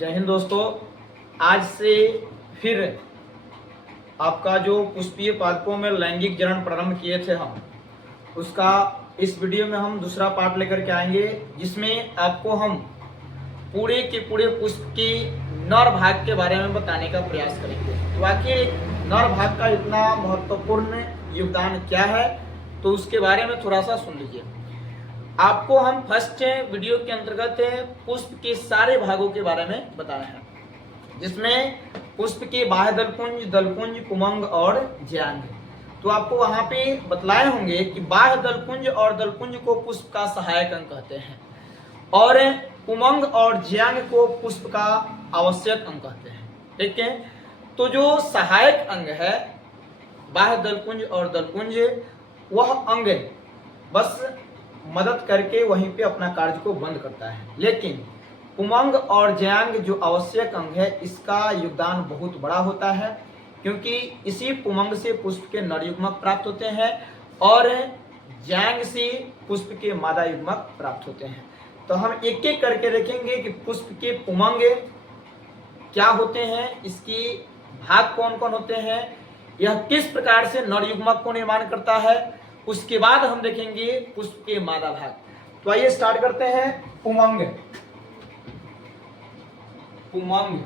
जय हिंद दोस्तों। आज से फिर आपका जो पुष्पीय पादपों में लैंगिक जनन प्रारंभ किए थे हम, उसका इस वीडियो में हम दूसरा पार्ट लेकर के आएंगे, जिसमें आपको हम पूरे के पूरे पुष्प की नर भाग के बारे में बताने का प्रयास करेंगे। तो आखिर नर भाग का इतना महत्वपूर्ण योगदान क्या है, तो उसके बारे में थोड़ा सा सुन लीजिए। आपको हम फर्स्ट वीडियो के अंतर्गत पुष्प के सारे भागों के बारे में बताना है, जिसमें पुष्प के बाह्य दलपुंज, दलपुंज, पुमंग और ज्यांग। तो आपको वहां पे बतलाए होंगे कि बाह्य दलपुंज और दलपुंज को पुष्प का सहायक अंग कहते हैं और पुमंग और ज्यांग को पुष्प का आवश्यक अंग कहते हैं। ठीक है, तो जो सहायक अंग है बाह्य दलपुंज और दलपुंज, वह अंग बस मदद करके वहीं पे अपना कार्य को बंद करता है, लेकिन पुमंग और ज्यांग जो आवश्यक अंग है, इसका योगदान बहुत बड़ा होता है, क्योंकि इसी पुमंग से पुष्प के नर युग्मक प्राप्त होते हैं और ज्यांग से पुष्प के मादा युग्मक प्राप्त होते हैं। तो हम एक एक करके देखेंगे कि पुष्प के पुमंग क्या होते हैं, इसकी भाग कौन कौन होते हैं, यह किस प्रकार से नर युग्मक को निर्माण करता है। उसके बाद हम देखेंगे पुष्प के मादा भाग। तो आइए स्टार्ट करते हैं। पुमंग, पुमंग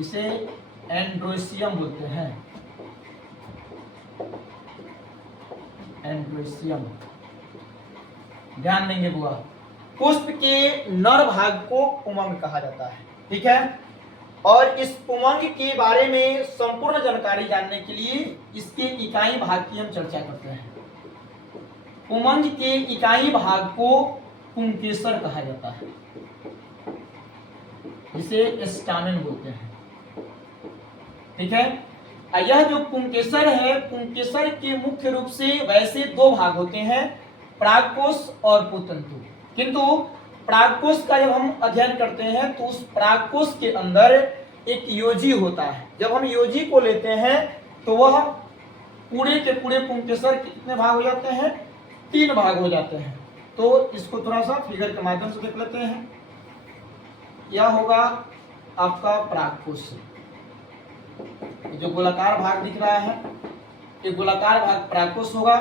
इसे एंड्रोसियम बोलते हैं, एंड्रोसियम। ध्यान देंगे बुआ, पुष्प के नर भाग को पुमंग कहा जाता है। ठीक है, और इस पुमंग के बारे में संपूर्ण जानकारी जानने के लिए इसके इकाई भाग की हम चर्चा करते हैं। पुमंग के इकाई भाग को पुंकेसर कहा जाता है, जिसे स्टामेन बोलते हैं। ठीक है, यह जो पुंकेसर है, पुंकेसर के मुख्य रूप से वैसे दो भाग होते हैं, परागकोश और पुतंतु। किंतु परागकोश का जब हम अध्ययन करते हैं तो उस परागकोश के अंदर एक योजी होता है। जब हम योजी को लेते हैं तो वह पूरे के पूरे पुंकेसर के कितने भाग हो जाते हैं, 3 भाग हो जाते हैं। तो इसको थोड़ा सा फिगर के माध्यम से देख लेते हैं। यह होगा आपका परागकोश, जो गोलाकार भाग दिख रहा है, ये गोलाकार भाग परागकोश होगा।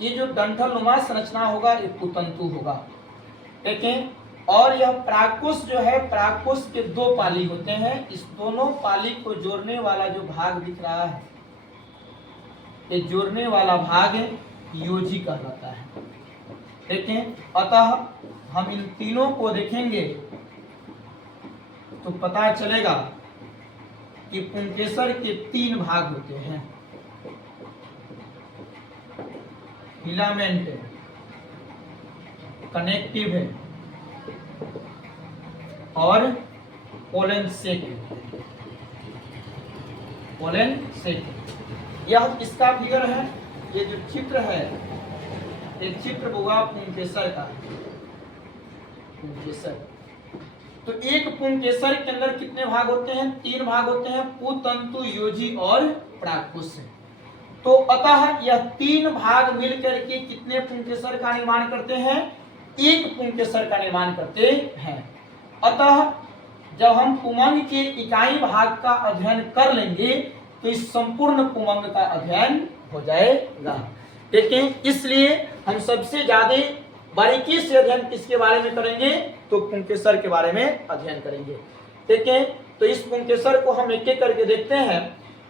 ये जो डंठल नुमा संरचना होगा, ये पुतंतु होगा। ठीक है, और यह परागकोश जो है, परागकोश के 2 पाली होते हैं। इस दोनों पाली को जोड़ने वाला जो भाग दिख रहा है, ये जोड़ने वाला भाग योजी कहलाता है। ठीक है, अतः हम इन तीनों को देखेंगे तो पता चलेगा कि पुंकेसर के 3 भाग होते हैं, फिलामेंट, कनेक्टिव और पोलन सेक। पोलन सेक यह इसका फिगर है। ये जो चित्र है, ये चित्र होगा पुंकेसर का। पुंकेसर, तो एक पुंकेसर के अंदर कितने भाग होते हैं, 3 भाग होते हैं, पुतंतु, योजी और परागकोश। तो अतः यह 3 भाग मिलकर के कितने पुंकेसर का निर्माण करते हैं, एक पुंकेसर का निर्माण करते हैं। अतः जब हम पुमंग के इकाई भाग का अध्ययन कर लेंगे तो इस संपूर्ण पुमंग का अध्ययन हो जाएगा। लेकिन इसलिए हम सबसे ज्यादा बारीकी से अध्ययन किसके बारे में करेंगे, तो पुंकेसर के बारे में अध्ययन करेंगे। ठीक है, तो इस पुंकेसर को हम एक एक करके देखते हैं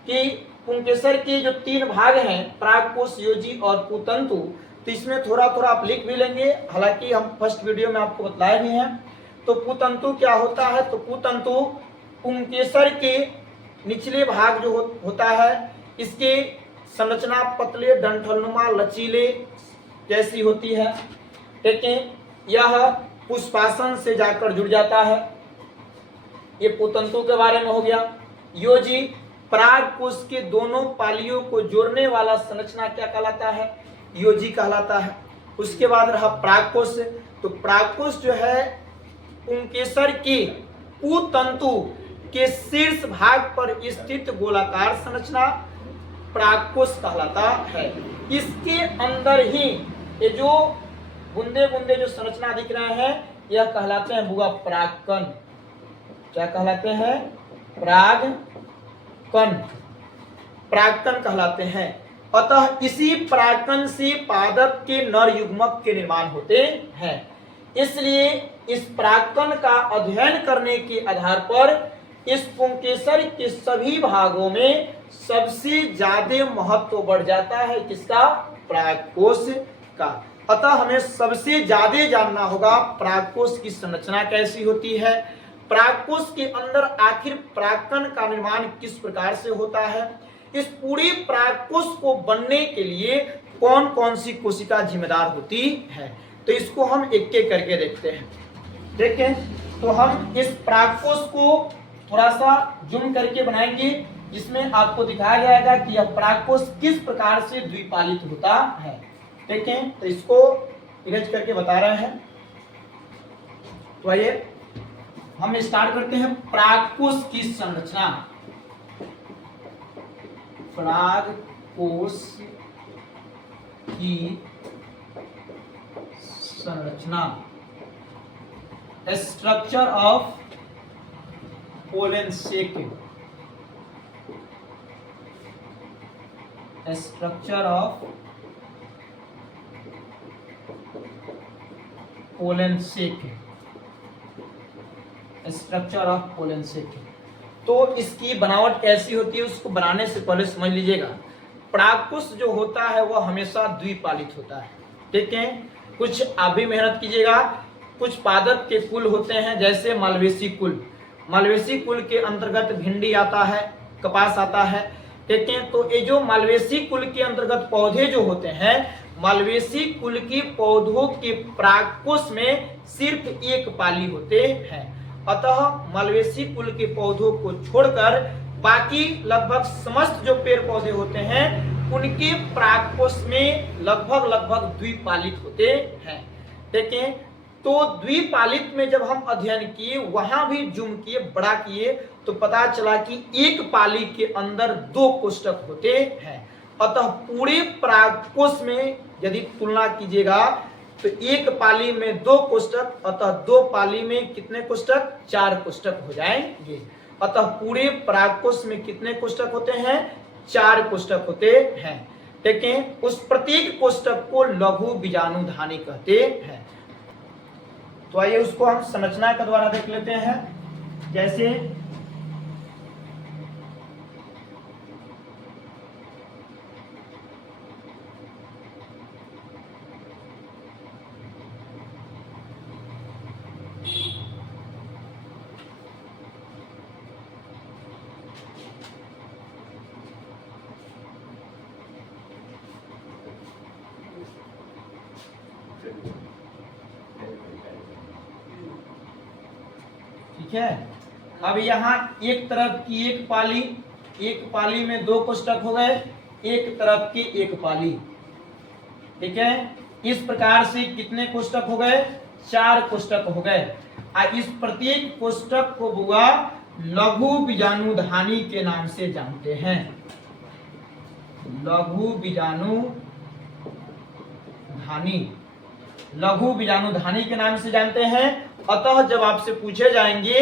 कि पुंकेसर के जो 3 भाग हैं, परागकोश, योजी और पुतंतु, तो इसमें थोड़ा थोड़ा आप लिख भी लेंगे, हालांकि हम फर्स्ट वीडियो में आपको बतलाए भी हैं। तो पुतंतु क्या होता है, तो पुतंतु पुंकेसर के निचले भाग जो होता है, इसके संरचना पतले, डंठलनुमा, लचीले जैसी होती है। ठीक है, यह पुष्पासन से जाकर जुड़ जाता है। ये पुतंतु के बारे में हो गया। योजी, परागकोश के दोनों पालियों को जोड़ने वाला संरचना क्या कहलाता है, योजी कहलाता है। उसके बाद रहा परागकोश। तो परागकोश जो है पुंकेसर के पुतंतु के शीर्ष भाग पर स्थित गोलाकार संरचना परागकोश कहलाता है। इसके अंदर ही ये जो बूंदे बूंदे जो संरचना दिख रहे हैं, यह कहलाते हैं बुआ परागकण। क्या कहलाते हैं? परागकण, परागकण कहलाते हैं। अतः इसी परागकण से पादप के नर युग्मक के निर्माण होते हैं। इसलिए इस परागकण का अध्ययन करने के आधार पर इस पुंकेसर के सभी भागों में सबसे ज्यादा महत्व बढ़ जाता है किसका? परागकोश का। अतः हमें सबसे ज्यादा जानना होगा परागकोश की संरचना कैसी होती है, परागकोश के अंदर आखिर परागकण का निर्माण किस प्रकार से होता है, इस पूरे परागकोश को बनने के लिए कौन कौन सी कोशिका जिम्मेदार होती है। तो इसको हम एक एक करके देखते हैं। देखें तो हम इस परागकोश को थोड़ा सा जूम करके बनाएंगे, जिसमें आपको दिखाया जाएगा कि यह परागकोश किस प्रकार से द्विपालित होता है। देखें तो इसको इरेज करके बता रहे हैं। तो आइए हम स्टार्ट करते हैं। परागकोश की संरचना, परागकोश की संरचना, structure of pollen sac, structure of pollen sac, structure of pollen sac. तो इसकी बनावट कैसी होती है उसको बनाने से पहले समझ लीजिएगा। परागकोश जो होता है वह हमेशा द्विपालित होता है। ठीक है, कुछ आप भी मेहनत कीजिएगा। कुछ पादप के कुल होते हैं जैसे मालवेसी कुल, मालवेसी कुल के अंतर्गत भिंडी आता है, कपास आता है। ठीक है, तो ये जो मालवेसी कुल के अंतर्गत पौधे जो होते हैं, मालवेसी कुल के पौधों के परागकोश में सिर्फ एक पाली होते हैं। अतः मालवेसी कुल के पौधों को छोड़कर बाकी लगभग समस्त जो पेड़ पौधे होते हैं उनके परागकोश में लगभग द्विपालित होते हैं। देखें तो द्विपालित में जब हम अध्ययन किए, वहां भी जूम किए, बड़ा किए, तो पता चला कि एक पाली के अंदर 2 कोष्ठक होते हैं। अतः पूरे परागकोश में यदि तुलना कीजिएगा तो एक पाली में 2 कोष्ठक, अतः 2 पाली में कितने कोष्ठक? 4 कोष्ठक हो जाएंगे। अतः पूरे परागकोश में कितने कोष्ठक होते हैं? 4 कोष्ठक होते हैं। देखें उस प्रत्येक कोष्ठक को लघु बीजाणुधानी कहते हैं। तो आइए उसको हम संरचना के द्वारा देख लेते हैं। जैसे ठीक है, अब यहाँ एक तरफ की एक पाली में 2 कोष्ठक हो गए, एक तरफ की एक पाली। ठीक है, इस प्रकार से कितने कोष्ठक हो गए? 4 कोष्ठक हो गए। इस प्रत्येक कोष्ठक को बुआ लघु बीजाणुधानी के नाम से जानते हैं। लघु बीजाणुधानी के नाम से जानते हैं। अतः जब आपसे पूछे जाएंगे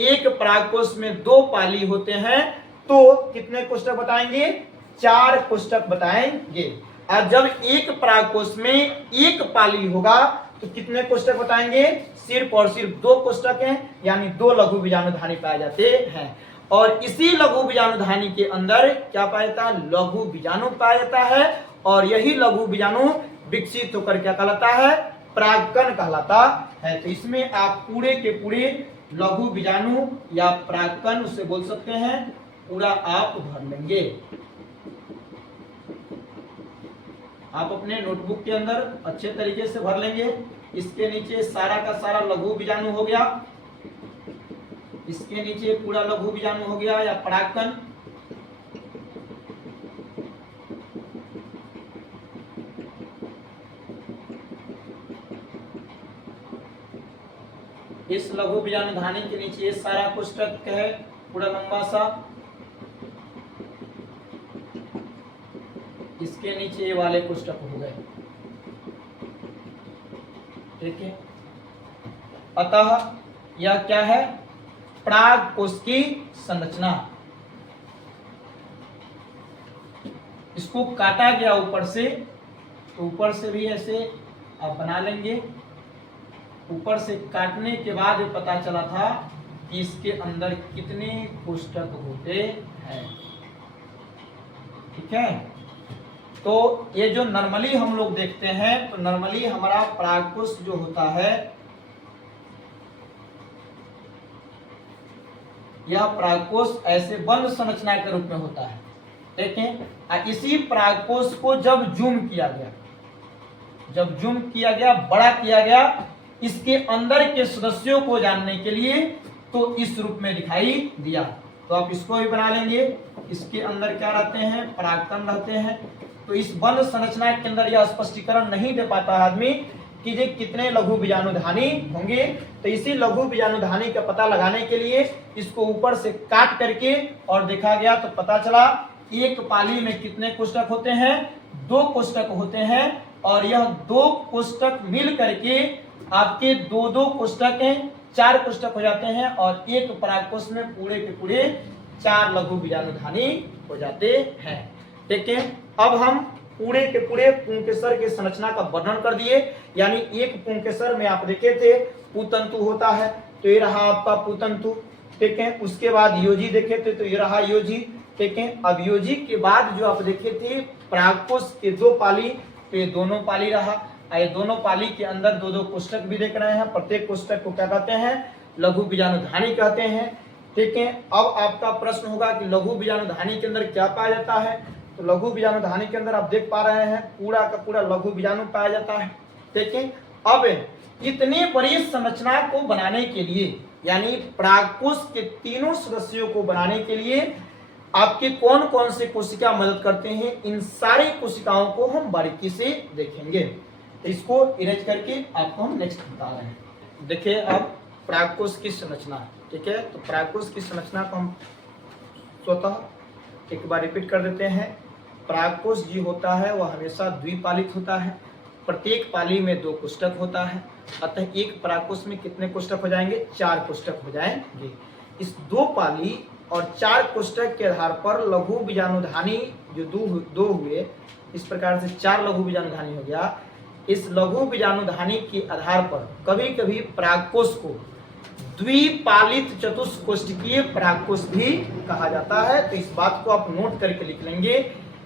एक परागकोश में 2 पाली होते हैं तो कितने कोष्ठक बताएंगे? 4 कोष्ठक बताएंगे। और जब एक परागकोश में एक पाली होगा तो कितने कोष्ठक बताएंगे? सिर्फ और सिर्फ 2 कोष्ठक हैं, यानी 2 लघु बीजाणुधानी पाए जाते हैं। और इसी लघु बीजाणुधानी के अंदर क्या पाया जाता है? लघु बीजाणु पाया जाता है। और यही लघु बीजाणु विकसित होकर क्या कहलाता है? परागकण कहलाता है। तो इसमें आप पूरे के पूरे लघु बीजाणु या परागकण उसे बोल सकते हैं, पूरा आप भर लेंगे। आप अपने नोटबुक के अंदर अच्छे तरीके से भर लेंगे। इसके नीचे सारा का सारा लघु बीजाणु हो गया, इसके नीचे पूरा लघु बीजाणु हो गया या परागकण। इस लघु बीजाणुधानी के नीचे ये सारा कोष्ठक है पूरा लंबा सा, इसके नीचे ये वाले कोष्ठक हो गए। ठीक है, अतः यह क्या है, प्राग कोश की संरचना। इसको काटा गया ऊपर से, तो ऊपर से भी ऐसे आप बना लेंगे। ऊपर से काटने के बाद पता चला था कि इसके अंदर कितने कोष्ठक होते हैं। ठीक है, तो ये जो नॉर्मली हम लोग देखते हैं, तो नॉर्मली हमारा परागकोश जो होता है, यह परागकोश ऐसे बंद संरचना के रूप में होता है। देखें, इसी परागकोश को जब जूम किया गया, बड़ा किया गया, इसके अंदर के सदस्यों को जानने के लिए, तो इस रूप में दिखाई दिया। तो आप इसको भी बना लेंगे। इसके अंदर क्या रहते हैं, परागकण रहते हैं। तो इस बंद संरचना के अंदर यह स्पष्टीकरण नहीं दे पाता है आदमी कि ये कितने लघु बीजाणुधानी होंगे। तो इसी लघु बीजाणुधानी का पता लगाने के लिए इसको ऊपर से काट करके और देखा गया, तो पता चला एक पाली में कितने कोष्ठक होते हैं, 2 कोष्ठक होते हैं। और यह 2 कोष्ठक मिल करके आपके 2 कोष्ठक हैं, 4 कोष्ठक हो जाते हैं। और एक परागकोश में पूरे के पूरे 4 लघु बीजाणुधानी हो जाते हैं। ठीक है, अब हम पूरे के पूरे पुंकेसर के संरचना का वर्णन कर दिए। यानी एक पुंकेसर में आप देखे थे पुतंतु होता है, तो ये रहा आपका पुतंतु। ठीक है, उसके बाद योजी देखे थे, तो ये रहा योजी। ठीक है, अब योजी के बाद जो आप देखे थे परागकोश के 2 पाली, तो ये दोनों पाली रहा। ये दोनों पाली के अंदर 2 कोष्ठक भी देख रहे हैं। प्रत्येक कोष्ठक को क्या कहते हैं, लघु बीजाणुधानी कहते हैं। ठीक है, अब आपका प्रश्न होगा कि लघु बीजाणुधानी के अंदर क्या पाया जाता है। तो लघु बीजाणुधानी के अंदर आप देख पा रहे हैं पूरा का पूरा लघु बीजाणु पाया जाता है। ठीक है, अब इतने बड़ी संरचना को बनाने के लिए, यानी परागकोश के तीनों सदस्यों को बनाने के लिए आपके कौन कौन से कोशिका मदद करते हैं, इन सारी कोशिकाओं को हम बारीकी से देखेंगे। तो इसको इरेज करके आपको हम नेक्स्ट बता रहे हैं। देखिए अब परागकोश की संरचना। ठीक है, तो परागकोश की संरचना को हम स्वतः एक बार रिपीट कर देते हैं। परागकोश जो होता है वह हमेशा द्विपालित होता है। प्रत्येक पाली में 2 कोष्ठक होता है। अतः एक परागकोश में कितने कोष्ठक हो जाएंगे, 4 कोष्ठक हो जाएंगे। इस 2 पाली और 4 कोष्ठक के आधार पर लघु बीजाणुधानी जो 2 हुए, इस प्रकार से 4 लघु बीजाणुधानी हो गया। इस लघु बीजाणुधानी के आधार पर कभी कभी परागकोश को द्विपालित चतुष्कोष्ठकीय परागकोश भी कहा जाता है। तो इस बात को आप नोट करके लिख लेंगे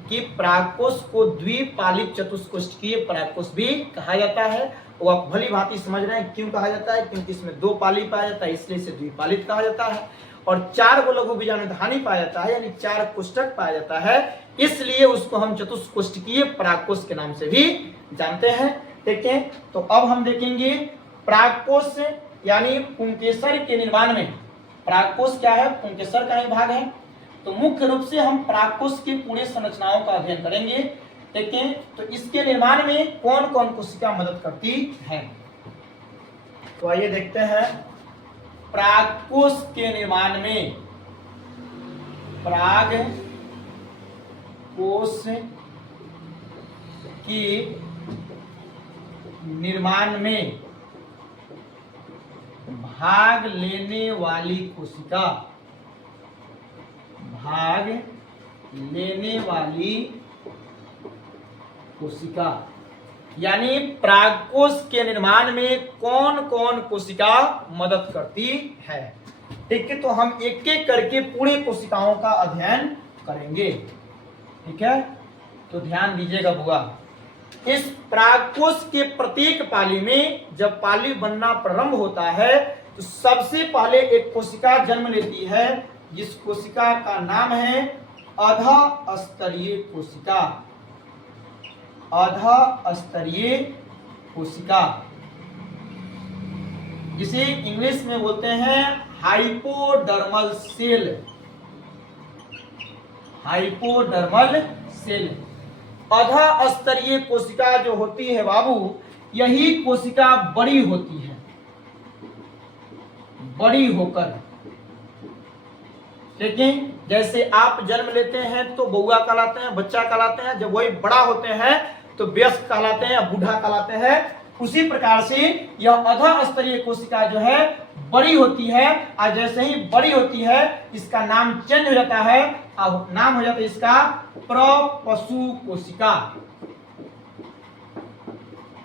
कि परागकोश को द्विपालित चतुष्कोष्ठकीय परागकोश भी कहा जाता है। वो आप भली भांति समझ रहे हैं क्यों कहा जाता है, क्योंकि इसमें 2 पाली पाया जाता है, इसलिए इसे द्विपालित कहा जाता है। और 4 लघु बीजाणुधानी पाया जाता है, यानी 4 कोष्ठक पाया जाता है, इसलिए उसको हम चतुष्कोष्ठकीय परागकोश के नाम से भी जानते हैं। ठीक है, तो अब हम देखेंगे परागकोश यानी पुंकेसर के निर्माण में। परागकोश क्या है, पुंकेसर का ही भाग है। तो मुख्य रूप से हम परागकोश की पूरी संरचनाओं का अध्ययन करेंगे। देखें, तो इसके निर्माण में कौन कौन कोशिका मदद करती है। तो आइए देखते हैं परागकोश के निर्माण में। परागकोश की निर्माण में भाग लेने वाली कोशिका, भाग लेने वाली कोशिका, यानी परागकोश के निर्माण में कौन कौन कोशिका मदद करती है। ठीक है, तो हम एक एक करके पूरे कोशिकाओं का अध्ययन करेंगे। ठीक है, तो ध्यान दीजिएगा बुआ। इस परागकोश के प्रत्येक पाली में जब पाली बनना प्रारंभ होता है, तो सबसे पहले एक कोशिका जन्म लेती है, जिस कोशिका का नाम है अध स्तरीय कोशिका। अध स्तरीय कोशिका, जिसे इंग्लिश में बोलते हैं हाइपोडर्मल सेल। Hypodermal cell. अध स्तरीय कोशिका जो होती है बाबू, यही कोशिका बड़ी होती है। बड़ी होकर, लेकिन जैसे आप जन्म लेते हैं तो बउआ कहलाते हैं, बच्चा कहलाते हैं। जब वही बड़ा होते हैं तो वयस्क कहलाते हैं या बूढ़ा कहलाते हैं। उसी प्रकार से यह अधः स्तरीय कोशिका जो है बड़ी होती है, और जैसे ही बड़ी होती है इसका नाम चेंज हो जाता है, अब नाम हो जाता है इसका प्रपशु कोशिका।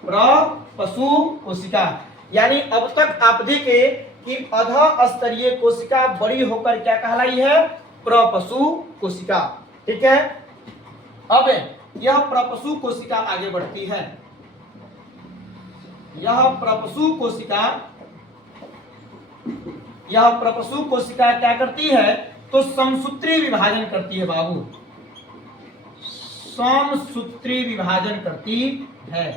प्रपशु कोशिका यानी अब तक आप देखे कि अधः स्तरीय कोशिका बड़ी होकर क्या कहलाई है? प्रपशु कोशिका। ठीक है, अब यह प्रपशु कोशिका आगे बढ़ती है। यह प्रपशु कोशिका क्या करती है? तो समसूत्री विभाजन करती है बाबू, समसूत्री विभाजन करती है।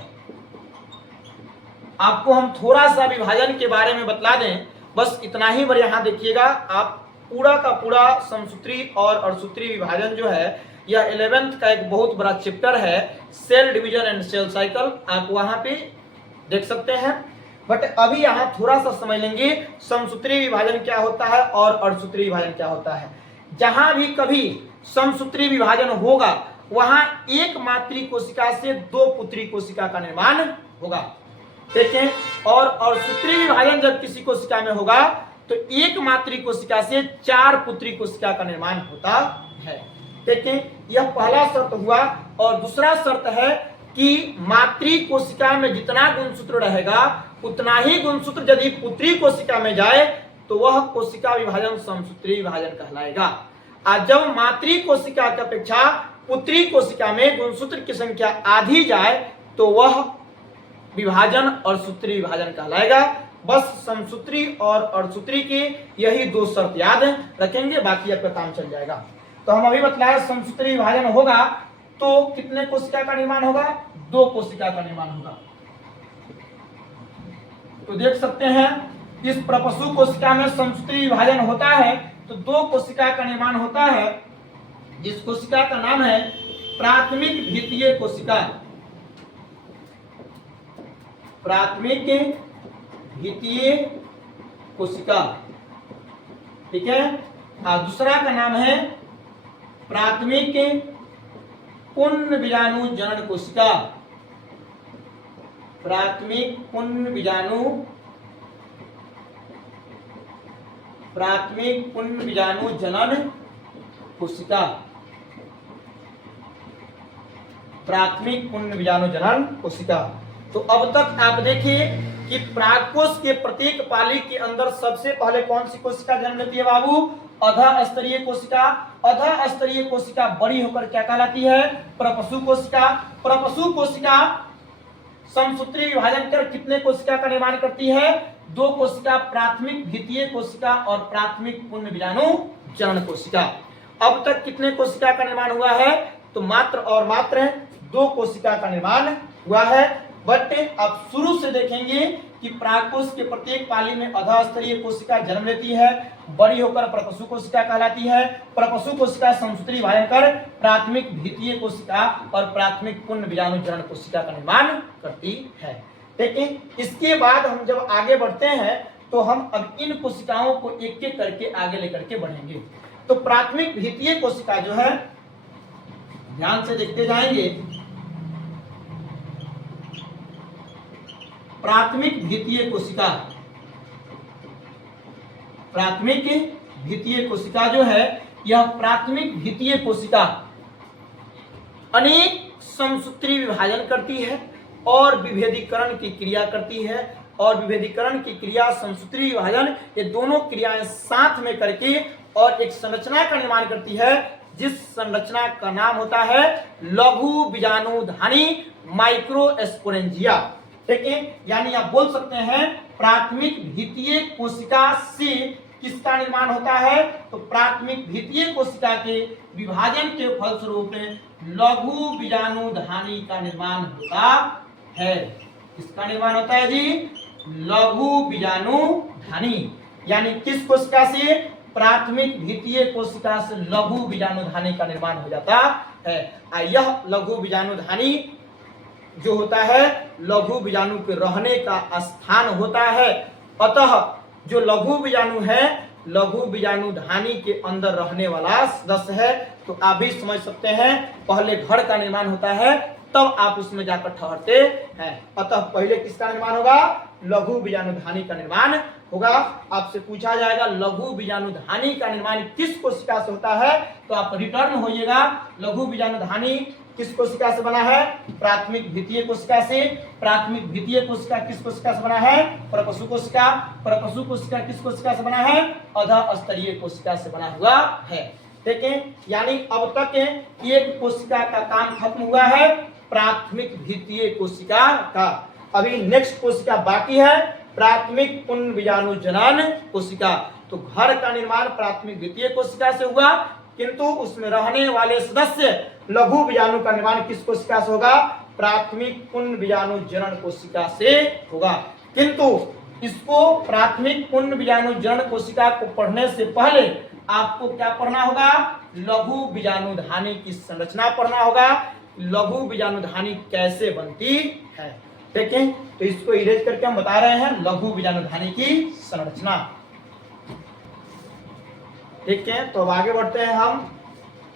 आपको हम थोड़ा सा विभाजन के बारे में बतला दें, बस इतना ही। पर यहां देखिएगा, आप पूरा का पूरा समसूत्री और अर्धसूत्री विभाजन जो है यह 11th का एक बहुत बड़ा चैप्टर है, cell division and cell cycle, आप वहां पे देख सकते हैं। बट अभी यहाँ थोड़ा सा समझ लेंगे समसूत्री विभाजन क्या होता है और अर्धसूत्री विभाजन क्या होता है। जहां भी कभी समसूत्री विभाजन होगा वहां एक मातृ कोशिका से दो पुत्री कोशिका का निर्माण होगा। देखें, और अर्धसूत्री विभाजन जब किसी कोशिका में होगा तो एक मातृ कोशिका से चार पुत्री कोशिका का निर्माण होता है। देखें, यह पहला शर्त हुआ। और दूसरा शर्त है कि मातृ कोशिका में जितना गुणसूत्र रहेगा उतना ही गुणसूत्र यदि पुत्री कोशिका में जाए तो वह कोशिका विभाजन समसूत्री विभाजन कहलाएगा। और जब मातृ कोशिका की अपेक्षा पुत्री कोशिका में गुणसूत्र की संख्या आधी जाए तो वह विभाजन अर्धसूत्री विभाजन कहलाएगा। बस समसूत्री और अर्धसूत्री की यही दो शर्त याद रखेंगे, बाकी आपका काम चल जाएगा। तो हम अभी बतलाया समसूत्री विभाजन होगा तो कितने कोशिका का निर्माण होगा? दो कोशिका का निर्माण होगा। तो देख सकते हैं इस प्रपशु कोशिका में समसूत्री विभाजन होता है तो दो कोशिका का निर्माण होता है, जिस कोशिका का नाम है प्राथमिक द्वितीय कोशिका। प्राथमिक द्वितीय कोशिका, ठीक है। और दूसरा का नाम है प्राथमिक पुण्य बीजाणु जनन कोशिका। प्राथमिक पुण्य बीजाणु जनन कोशिका। प्राथमिक पुण्य बीजाणु जनन कोशिका। तो अब तक आप देखिए कि प्राकोष के प्रत्येक पाली के अंदर सबसे पहले कौन सी कोशिका जन्म लेती है बाबू? अधः स्तरीय कोशिका। अधः स्तरीय कोशिका बड़ी होकर क्या कहलाती है? प्रपशु कोशिका। प्रपशु कोशिका समसूत्री विभाजन कर कितने कोशिका का निर्माण करती है? दो कोशिका, प्राथमिक द्वितीय कोशिका और प्राथमिक पुण्य बीजाणु जनन कोशिका। अब तक कितने कोशिका का निर्माण हुआ है? तो मात्र और मात्र दो कोशिका का निर्माण हुआ है। बट अब शुरू से देखेंगे कि प्राकोष के प्रत्येक पाली में अधः स्तरीय कोशिका जन्म लेती है, बड़ी होकर प्रपशु कोशिका कहलाती है। प्रपशु कोशिका समसूत्री विभाजन कर प्राथमिक द्वितीय कोशिका और प्राथमिक पुण्य बीजाणु जनन कोशिका का निर्माण करती है। लेकिन इसके बाद हम जब आगे बढ़ते हैं तो हम अब इन कोशिकाओं को एक एक करके आगे लेकर के बढ़ेंगे। तो प्राथमिक द्वितीय कोशिका जो है, ध्यान से देखते जाएंगे। प्राथमिक द्वितीय कोशिका, प्राथमिक द्वितीय कोशिका जो है, यह प्राथमिक द्वितीय कोशिका अनेक समसूत्री विभाजन करती है और विभेदीकरण की क्रिया करती है। और विभेदीकरण की क्रिया, समसूत्री विभाजन, ये दोनों क्रियाएं साथ में करके और एक संरचना का निर्माण करती है, जिस संरचना का नाम होता है लघु बीजाणुधानी माइक्रोस्पोरेंजिया। ठीक है, यानी आप बोल सकते हैं प्राथमिक द्वितीय कोशिका से किसका निर्माण होता है? तो प्राथमिक द्वितीय कोशिका के विभाजन के फलस्वरूप लघु बीजाणुधानी का निर्माण होता है। किसका निर्माण होता है जी? लघु बीजाणुधानी। यानी किस कोशिका से? प्राथमिक द्वितीय कोशिका से लघु बीजाणुधानी का निर्माण हो जाता है। यह लघु बीजाणुधानी जो होता है लघु बीजाणु के रहने का स्थान होता है। अतः जो लघु बीजाणु है, लघु बीजाणुधानी के अंदर रहने वाला सदस्य है। तो आप भी समझ सकते हैं, पहले घर का निर्माण होता है, तब आप उसमें जाकर ठहरते हैं। अतः पहले किसका निर्माण होगा? लघु बीजाणुधानी का निर्माण होगा। आपसे पूछा जाएगा लघु बीजाणुधानी का निर्माण किस कोशिका से होता है, तो आप रिटर्न होइएगा। लघु बीजाणुधानी किस कोशिका से बना है? प्राथमिक द्वितीय कोशिका से। प्राथमिक द्वितीय कोशिका किस कोशिका से बना है? परपशु कोशिका। परपशु कोशिका किस कोशिका से बना है? अधः स्तरीय कोशिका से बना हुआ है। देखें, यानी अब तक एक कोशिका का काम खत्म हुआ है, प्राथमिक द्वितीय कोशिका का। अभी नेक्स्ट कोशिका बाकी है, प्राथमिक पुनः बीजाणु जनन कोशिका। तो घर का निर्माण प्राथमिक द्वितीय कोशिका से हुआ, किंतु उसमें रहने वाले सदस्य लघु बीजाणु का निर्माण किस कोशिका से होगा? प्राथमिक पुनः बीजाणु जनन कोशिका से होगा। किंतु इसको प्राथमिक पुनः बीजाणु जनन कोशिका को पढ़ने से पहले आपको क्या पढ़ना होगा? लघु बीजाणुधानी की संरचना पढ़ना होगा। लघु बीजाणुधानी कैसे बनती है, देखें। तो इसको इरेज करके हम बता रहे हैं लघु बीजाणुधानी की संरचना। ठीक है, तो अब आगे बढ़ते हैं हम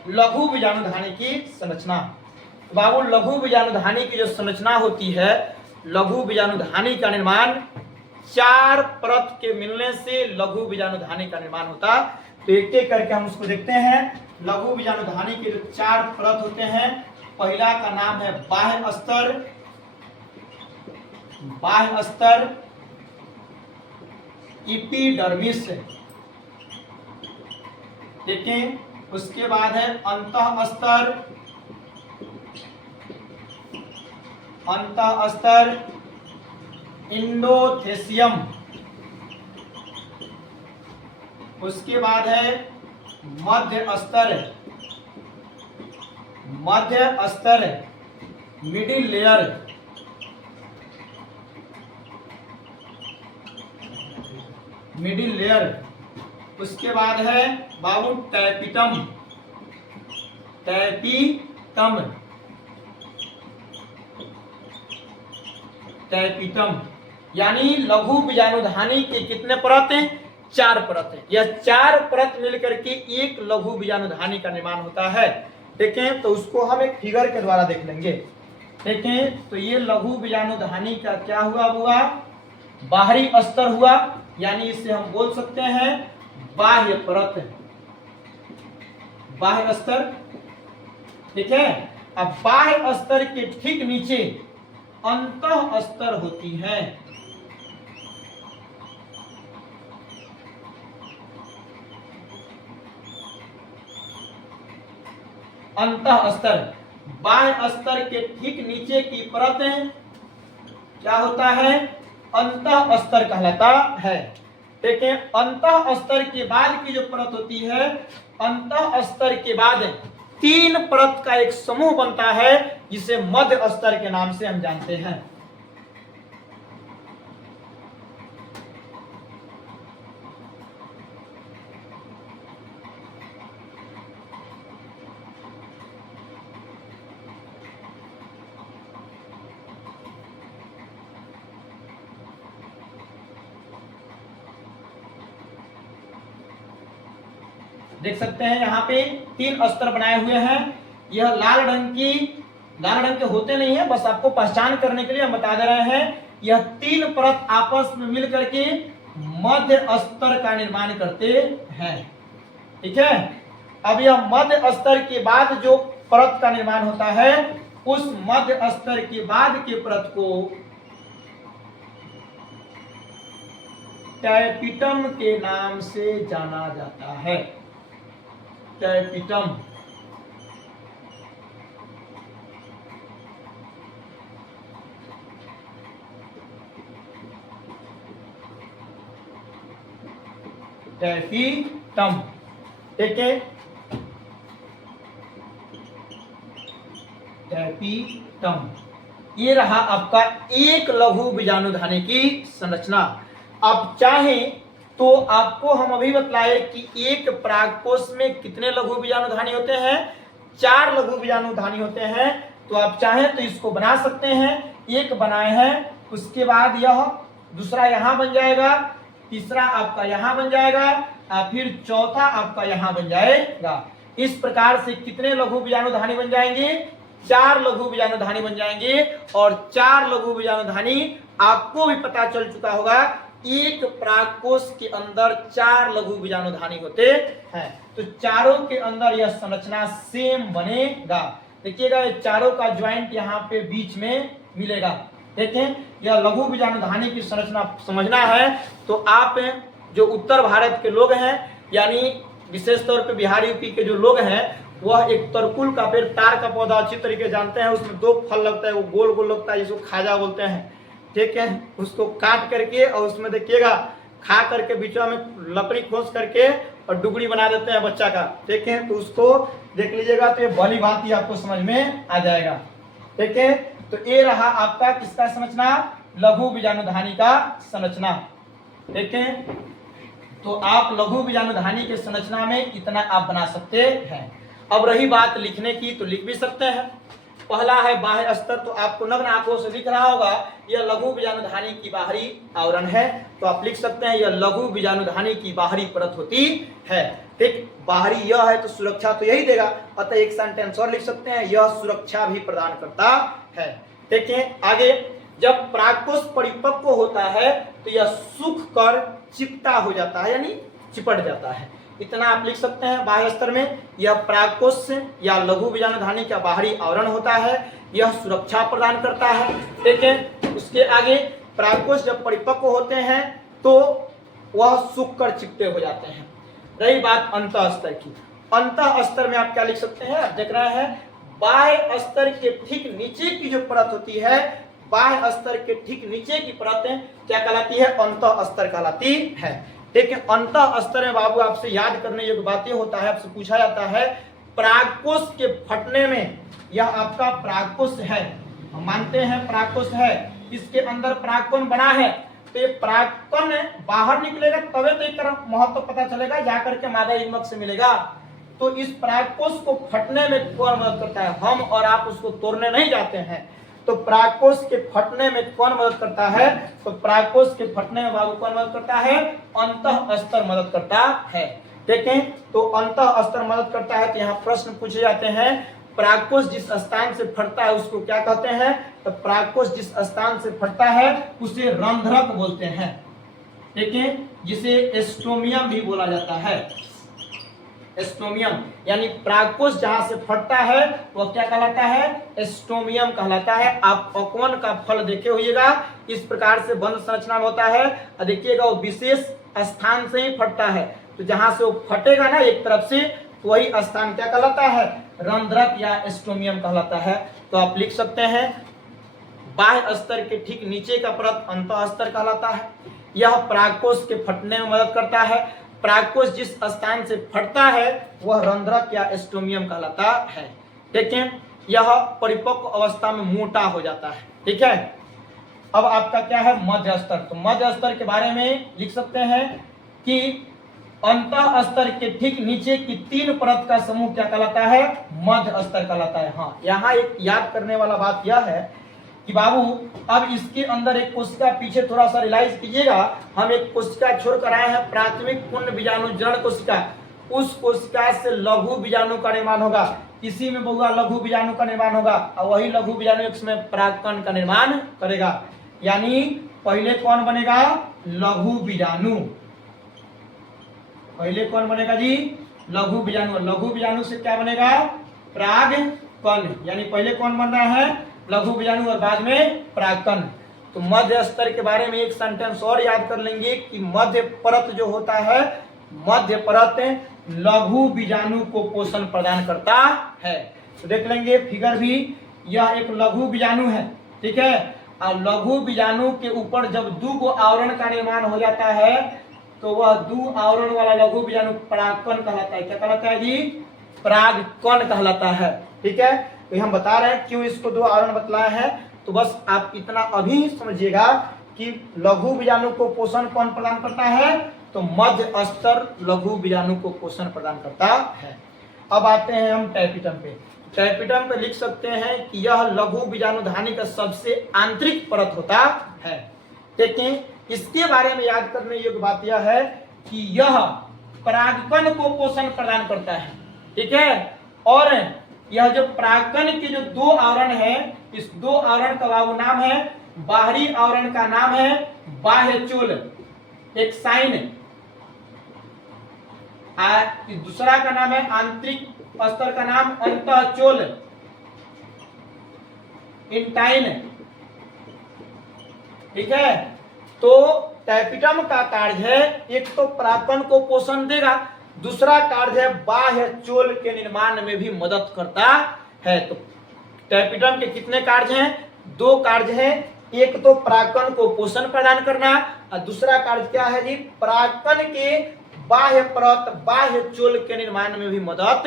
लघु बीजाणुधानी की संरचना। बाबू, लघु बीजाणुधानी की जो संरचना होती है, लघु बीजाणुधानी का निर्माण 4 परत के मिलने से लघु बीजाणुधानी का निर्माण होता। तो एक एक करके हम उसको देखते हैं। लघु बीजाणुधानी के जो 4 परत होते हैं, पहला का नाम है बाह्य स्तर। बाह्य स्तर एपिडर्मिस, देखें। उसके बाद है अंतः स्तर। अंतः स्तर एंडोथेसियम। उसके बाद है मध्य स्तर। मध्य स्तर मिडिल लेयर। Middle layer. उसके बाद है बाबू टैपिटम। टैपिटम। टैपिटम। यानी लघु बीजाणुधानी के कितने परत हैं? 4 परत है। यह 4 परत मिलकर के एक लघु बीजाणुधानी का निर्माण होता है। देखें, तो उसको हम एक फिगर के द्वारा देख लेंगे। देखें, तो ये लघु बीजाणुधानी का क्या हुआ? बाहरी स्तर हुआ, यानी इसे हम बोल सकते हैं बाह्य परत। बाह्य स्तर, ठीक है। अब बाह्य स्तर के ठीक नीचे अंतः स्तर होती है। अंतः स्तर, बाह्य स्तर के ठीक नीचे की परत क्या होता है? अंतः स्तर कहलाता है। देखें, अंतः स्तर के बाद की जो परत होती है, अंतः स्तर के बाद 3 परत का एक समूह बनता है, जिसे मध्य स्तर के नाम से हम जानते हैं। देख सकते हैं यहाँ पे 3 स्तर बनाए हुए हैं। यह लाल रंग के होते नहीं है, बस आपको पहचान करने के लिए हम बता दे रहे हैं। यह 3 परत आपस में मिल करके मध्य स्तर का निर्माण करते हैं। ठीक है। अब यह मध्य स्तर के बाद जो परत का निर्माण होता है, उस मध्य स्तर के बाद के परत को टैपिटम के नाम से जाना जाता है। टैपिटम। टैपिटम, ठीक है। टैपिटम, ये रहा आपका एक लघु बीजाणुधानी की संरचना। आप चाहें तो आपको हम अभी बतलाए कि एक परागकोश में कितने लघु बीजाणुधानी होते हैं? 4 लघु बीजाणुधानी होते हैं। तो आप चाहें तो इसको बना सकते हैं। एक बनाए हैं, उसके बाद यह दूसरा यहां बन जाएगा, तीसरा आपका यहां बन जाएगा, और फिर चौथा आपका यहां बन जाएगा। इस प्रकार से कितने लघु बीजाणुधानी बन जाएंगे? 4 लघु बीजाणुधानी बन जाएंगे। और 4 लघु बीजाणुधानी आपको भी पता चल चुका होगा, एक परागकोश के अंदर 4 लघु बीजाणुधानी होते हैं। तो चारों के अंदर यह संरचना सेम बनेगा। देखिएगा, ये चारों का ज्वाइंट यहाँ पे बीच में मिलेगा। देखें, यह लघु बीजाणुधानी की संरचना समझना है तो आप जो उत्तर भारत के लोग हैं, यानी विशेष तौर पे बिहार यूपी के जो लोग हैं, वह एक तरकुल का पेड़, तार का पौधा अच्छी तरीके जानते हैं। उसमें 2 फल लगता है, वो गोल गोल लगता है, जिसको खाजा बोलते हैं। ठीक है, उसको काट करके और उसमें देखिएगा खा करके बीचों में लकड़ी खोस करके और डुगड़ी बना देते हैं बच्चा का। ठीक है, तो उसको देख लीजिएगा तो ये भली भांति आपको समझ में आ जाएगा। ठीक है, तो ये रहा आपका किसका संरचना, लघु बीजाणुधानी का संरचना। ठीक है, तो आप लघु बीजाणुधानी के संरचना में इतना आप बना सकते हैं। अब रही बात लिखने की, तो लिख भी सकते हैं। पहला है बाह्य स्तर, तो आपको नग्न आंखों से दिख रहा होगा, यह लघु बीजाणुधानी की बाहरी आवरण है। तो आप लिख सकते हैं यह लघु बीजाणुधानी की बाहरी परत होती है। ठीक, बाहरी यह है तो सुरक्षा तो यही देगा, अतः एक सेंटेंस और लिख सकते हैं, यह सुरक्षा भी प्रदान करता है। ठीक है, आगे, जब परागकोश परिपक्व होता है तो यह सूख कर चिपटा हो जाता है, यानी चिपट जाता है। इतना आप लिख सकते हैं। बाह्य स्तर में यह परागकोश या लघु बीजाणुधानी का बाहरी आवरण होता है, यह सुरक्षा प्रदान करता है। ठीक है, उसके आगे परागकोश जब परिपक्व होते हैं तो वह सूख कर चिपटे हो जाते हैं। रही बात अंतः स्तर की, अंतः स्तर में आप क्या लिख सकते हैं, आप देख रहे हैं बाह्य स्तर के ठीक नीचे की जो परत होती है, बाह्य स्तर के ठीक नीचे की परत क्या कहलाती है, अंतः स्तर कहलाती है। ठीक है, अंतः स्तर में बाबू आपसे याद करने योग्य बात यह होता है, आपसे पूछा जाता है परागकोश के फटने में, यह आपका परागकोश है, हम मानते हैं परागकोश है, इसके अंदर परागकण बना है, तो ये परागकण बाहर निकलेगा तबे तो एक तरफ महत्व पता चलेगा, जाकर के मादा युग्मक से मिलेगा। तो इस परागकोश को फटने में कौन मदद करता है, हम और आप उसको तोड़ने नहीं जाते हैं। तो परागकोश के फटने में कौन मदद करता है, तो परागकोश के फटने में बाबू कौन मदद करता है, अंतः स्तर मदद करता है। देखें, तो अंतः स्तर मदद करता है। तो यहाँ प्रश्न पूछे जाते हैं, परागकोश जिस स्थान से फटता है उसको क्या कहते हैं, तो परागकोश जिस स्थान से फटता है उसे रंध्रक बोलते हैं। देखें, जिसे एस्टोमियम भी बोला जाता है, एस्टोमियम, यानी परागकोश जहां से फटता है वह क्या कहलाता है, एस्टोमियम कहलाता है। आप पकवन का फल देखे होइएगा, इस प्रकार से बंद संरचना में होता है। देखिएगा वो विशेष स्थान से ही फटता है, तो जहां से वो फटेगा ना एक तरफ से, तो वही स्थान क्या कहलाता है, रंध्रक या एस्टोमियम कहलाता है। तो आप लिख सकते हैं बाह्य स्तर के ठीक नीचे का परत अंतः स्तर कहलाता है। यह परागकोश के फटने में मदद करता है। परागकोश जिस स्थान से फटता है वह रंध्रक या एस्टोमियम कहलाता है। देखें, यह परिपक्व अवस्था में मोटा हो जाता है। ठीक है, अब आपका क्या है, मध्य स्तर। तो मध्य स्तर के बारे में लिख सकते हैं कि अंतः स्तर के ठीक नीचे की 3 परत का समूह क्या कहलाता है, मध्य स्तर कहलाता है। हाँ, यहाँ एक याद करने वाला बात यह है कि बाबू अब इसके अंदर एक कोशिका, पीछे थोड़ा सा रियलाइज कीजिएगा, हम एक कोशिका छोड़ कर आए हैं, प्राथमिक पूर्ण बीजाणु जड़ कोशिका। उस कोशिका से लघु बीजाणु का निर्माण होगा, इसी में बहुआ लघु बीजाणु का निर्माण होगा, और वही लघु बीजाणु इसमें परागकण का निर्माण करेगा। यानी पहले कौन बनेगा, लघु बीजाणु। पहले कौन बनेगा जी, लघु बीजाणु। लघु बीजाणु से क्या बनेगा, परागकण। यानी पहले कौन बन रहा है, लघु बीजाणु, और बाद में परागकण। तो मध्य स्तर के बारे में एक सेंटेंस और याद कर लेंगे कि मध्य परत जो होता है, मध्य परत लघु बीजाणु को पोषण प्रदान करता है। तो देख लेंगे फिगर भी, यह एक लघु बीजाणु है। ठीक है, और लघु बीजाणु के ऊपर जब 2 आवरण का निर्माण हो जाता है तो वह 2 आवरण वाला लघु बीजाणु परागकण कहलाता है। क्या कहलाता है जी, परागकण कहलाता है। ठीक है, तो हम बता रहे हैं क्यों इसको 2 आवरण बतलाया है। तो बस आप इतना अभी समझिएगा कि लघु बीजाणु को पोषण कौन प्रदान करता है, तो मध्य स्तर लघु बीजाणु को पोषण प्रदान करता है। अब आते हैं हम टैपिटम पे। टैपिटम पे लिख सकते हैं कि यह लघु बीजाणुधानी का सबसे आंतरिक परत होता है। देखें, इसके बारे में याद करने योग्य बात यह है कि यह परागकण को पोषण प्रदान करता है। ठीक है, और यह जो परागकण के जो दो आवरण है, इस दो आवरण का बाबू नाम है, बाहरी आवरण का नाम है बाह्य चोल, एक साइन, दूसरा का नाम है आंतरिक स्तर का नाम अंतःचोल, इंटाइन। ठीक है, तो टैपिटम का कार्य है एक तो परागकण को पोषण देगा, दूसरा कार्य है बाह्य चोल के निर्माण में भी मदद करता है। तो टैपिटम के कितने कार्य हैं? दो कार्य हैं, एक तो परागकण को पोषण प्रदान करना और दूसरा कार्य क्या है जी? परागकण के बाह्य परत बाह्य चोल के निर्माण में भी मदद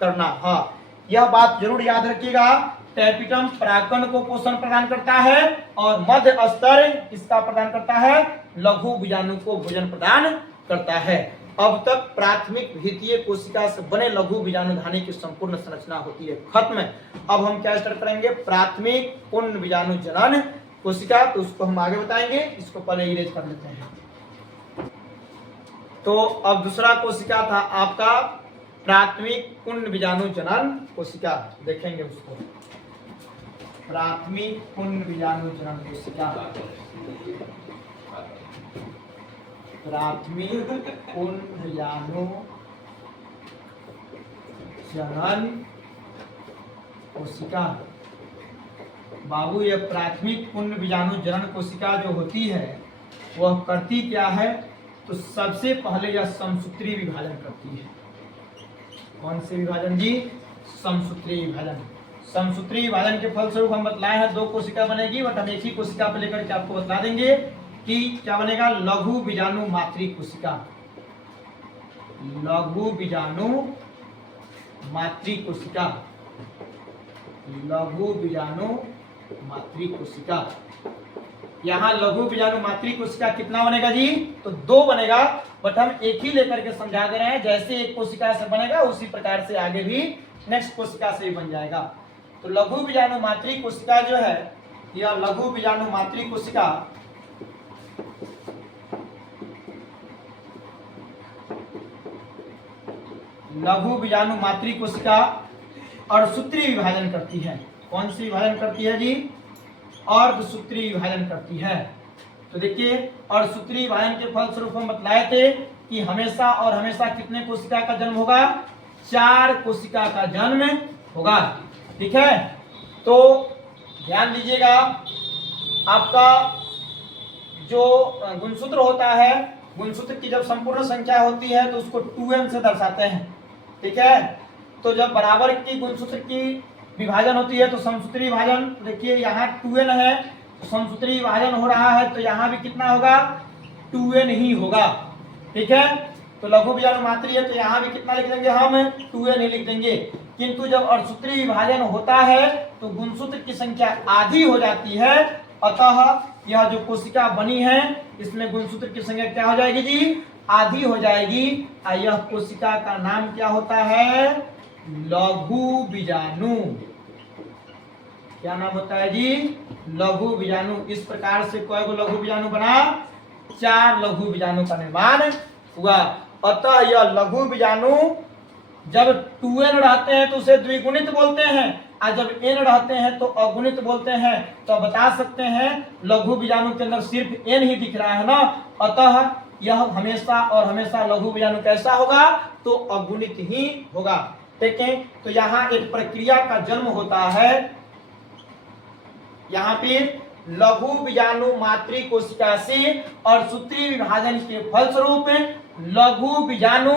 करना। हाँ, यह बात जरूर याद रखिएगा, टैपिटम परागकण को पोषण प्रदान करता है और मध्य स्तर इसका प्रदान करता है, लघु बीजाणु को भोजन प्रदान करता है। अब तक प्राथमिक द्वितीय कोशिका से बने लघु बीजाणु धानी की संपूर्ण संरचना होती है खत्म। अब हम क्या स्टार्ट करेंगे? प्राथमिक पूर्ण बीजाणु जनन कोशिका, तो उसको हम आगे बताएंगे, इसको पहले इरेज कर लेते हैं। तो अब दूसरा कोशिका था आपका प्राथमिक पूर्ण बीजाणु जनन कोशिका, देखेंगे उसको। प्राथमिक पूर्ण बीजाणु जनन कोशिका, प्राथमिक पूर्ण बीजाणु जनन कोशिका। बाबू, ये प्राथमिक पूर्ण बीजाणु जनन कोशिका जो होती है वह करती क्या है? तो सबसे पहले यह समसूत्री विभाजन करती है। कौन से विभाजन जी? समसूत्री विभाजन। समसूत्री विभाजन के फलस्वरूप हम बतलाए हैं दो कोशिका बनेगी, बट हम एक ही कोशिका पे लेकर के आपको बता देंगे कि क्या बनेगा? लघु बीजाणु मातृ कोशिका, लघु बीजाणु मातृ कोशिका, लघु बीजाणु मातृ कोशिका। यहाँ लघु बीजाणु मातृ कोशिका कितना बनेगा जी? तो दो बनेगा, बट हम एक ही लेकर के समझा दे रहे हैं, जैसे एक कोशिका से बनेगा उसी प्रकार से आगे भी नेक्स्ट कोशिका से भी बन जाएगा। तो लघु बीजाणु मातृ कोशिका जो है, यह लघु बीजाणु मातृ कोशिका लघु बीजाणु मातृ कोशिका अर्धसूत्री विभाजन करती है। कौन सी विभाजन करती है जी? अर्धसूत्री विभाजन करती है। तो देखिए, अर्धसूत्री विभाजन के फलस्वरूप हम बतलाए थे कि हमेशा और हमेशा कितने कोशिका का जन्म होगा? 4 कोशिका का जन्म होगा। ठीक है, तो ध्यान दीजिएगा, आपका जो गुणसूत्र होता है, गुणसूत्र की जब संपूर्ण संख्या होती है तो उसको 2n से दर्शाते हैं। ठीक है, तो जब बराबर की गुणसूत्र की विभाजन होती है तो समसूत्री विभाजन, देखिए यहाँ 2n है तो समसूत्री विभाजन हो रहा है, तो यहाँ भी कितना होगा? 2n ही होगा। ठीक है, तो लघु बीजाणु मातृ है तो यहाँ भी कितना लिख देंगे? हम 2n ही लिख देंगे। किंतु जब अर्धसूत्री विभाजन होता है तो गुणसूत्र की संख्या आधी हो जाती है, अतः यह जो कोशिका बनी है इसमें गुणसूत्र की संख्या क्या हो जाएगी जी? आधी हो जाएगी। यह कोशिका का नाम क्या होता है? लघु बीजाणु। क्या नाम होता है जी? लघु बीजाणु। इस प्रकार से कोई लघु बीजाणु बना? 4 लघु बीजाणु का निर्माण हुआ। अतः यह लघु बीजाणु जब 2n रहते हैं तो उसे द्विगुणित बोलते हैं, और जब n रहते हैं तो अगुणित बोलते हैं। तो बता सकते हैं लघु बीजाणु के अंदर सिर्फ n ही दिख रहा है ना, अतः यह हमेशा और हमेशा लघु बीजाणु कैसा होगा? तो अगुणित ही होगा। ठीक है, तो यहाँ एक प्रक्रिया का जन्म होता है। यहाँ पे लघु बीजाणु मातृ कोशिका से अर्धसूत्री विभाजन के फलस्वरूप लघु बीजाणु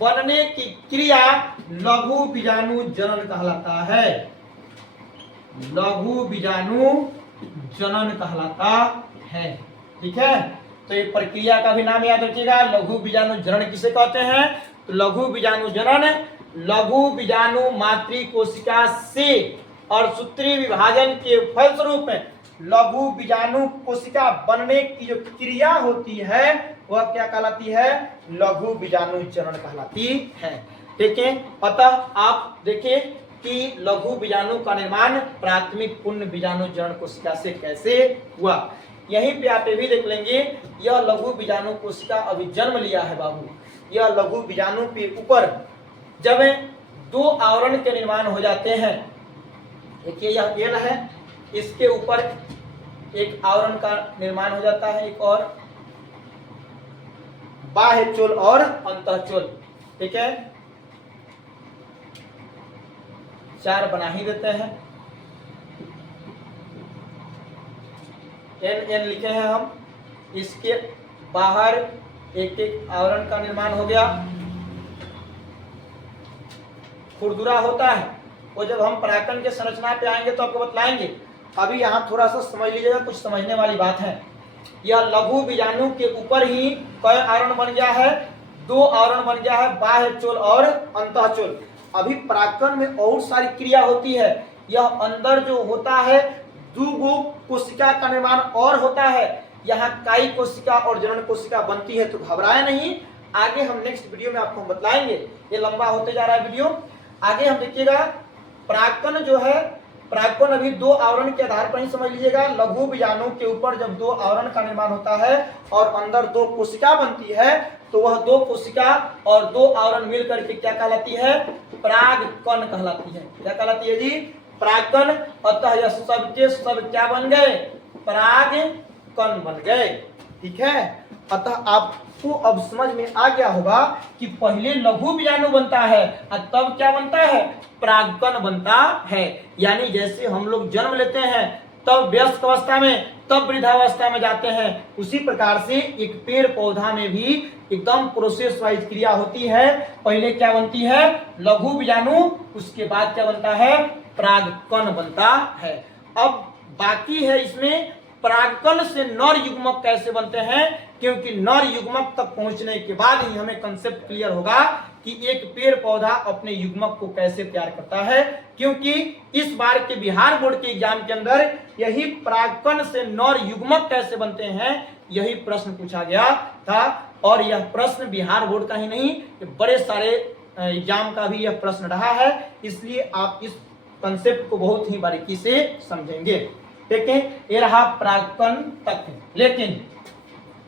बनने की क्रिया लघु बीजाणु जनन कहलाता है। लघु बीजाणु जनन कहलाता है। ठीक है, तो ये प्रक्रिया का भी नाम याद रखिएगा, लघु बीजाणु जनन किसे कहते हैं? तो लघु बीजाणु जनन लघु बीजाणु मातृ कोशिका से अर्धसूत्री विभाजन के फलस्वरूप लघु बीजाणु कोशिका बनने की जो क्रिया होती है वह क्या कहलाती है? लघु बीजाणु जनन कहलाती है। ठीक है, अतः आप देखिए कि लघु बीजाणु का निर्माण प्राथमिक पूर्ण बीजाणु जनन कोशिका से कैसे हुआ। यहीं पे आप ये भी देख लेंगे, यह लघु बीजाणु कोशिका अभी जन्म लिया है बाबू। यह लघु बीजाणु के ऊपर जब दो आवरण के निर्माण हो जाते हैं। देखिए यह एल है, इसके ऊपर एक आवरण का निर्माण हो जाता है, एक और बाह्य चोल और अंतःचोल। ठीक है, 4 बना ही देते हैं। एन एन लिखे हैं हम, इसके बाहर एक एक आवरण का निर्माण हो गया। खुरदुरा होता है, वो जब हम पराकन के संरचना पे आएंगे तो आपको बतलाएंगे। अभी यहाँ थोड़ा सा समझ लीजिएगा, कुछ समझने वाली बात है। यह लघु बीजाणु के ऊपर ही कई आवरण बन गया है, 2 आवरण बन गया है, बाह्य चोल और अंतःचोल। अभी पराकन में और सारी क्रिया होती है। यह अंदर जो होता है 2 कोशिका का निर्माण और होता है। यहाँ काई कोशिका और जनन कोशिका बनती है, तो घबराए नहीं, आगे हम नेक्स्ट वीडियो में आपको बतलाएंगे। ये लंबा होते जा रहा है वीडियो। आगे हम देखिएगा परागकण जो है, परागकण अभी 2 आवरण के आधार पर ही समझ लीजिएगा। लघु बीजाणु के ऊपर जब 2 आवरण का निर्माण होता है और अंदर 2 कोशिका बनती है, तो वह 2 कोशिका और 2 आवरण मिलकर के क्या कहलाती है? परागकण कहलाती है। क्या कहलाती है जी? परागकण। अतः यह सब के सब क्या बन गए? परागकण बन गए। ठीक है, अतः आपको अब समझ में आ गया होगा कि पहले लघु बीजाणु बनता है और तब क्या बनता है? परागकण बनता है। यानी जैसे हम लोग जन्म लेते हैं, तब वयस्क अवस्था में, तब वृद्धावस्था में जाते हैं, उसी प्रकार से एक पेड़ पौधा में भी एकदम प्रोसेस वाइज क्रिया होती है। पहले क्या बनती है? लघु बीजाणु, उसके बाद क्या बनता है? परागकण बनता है। अब बाकी है इसमें परागकण से नर युग्मक कैसे बनते हैं, क्योंकि नर युग्मक तक पहुंचने के बाद ही हमें कंसेप्ट क्लियर होगा कि एक पेड़ पौधा अपने युग्मक को कैसे तैयार करता है। क्योंकि इस बार के बिहार बोर्ड के एग्जाम के अंदर यही परागकण से नर युग्मक कैसे बनते हैं, यही प्रश्न पूछा गया था। और यह प्रश्न बिहार बोर्ड का ही नहीं, बड़े सारे एग्जाम का भी यह प्रश्न रहा है। इसलिए आप इस कंसेप्ट को बहुत ही बारीकी से समझेंगे। देखें, ये रहा परागकण तक। लेकिन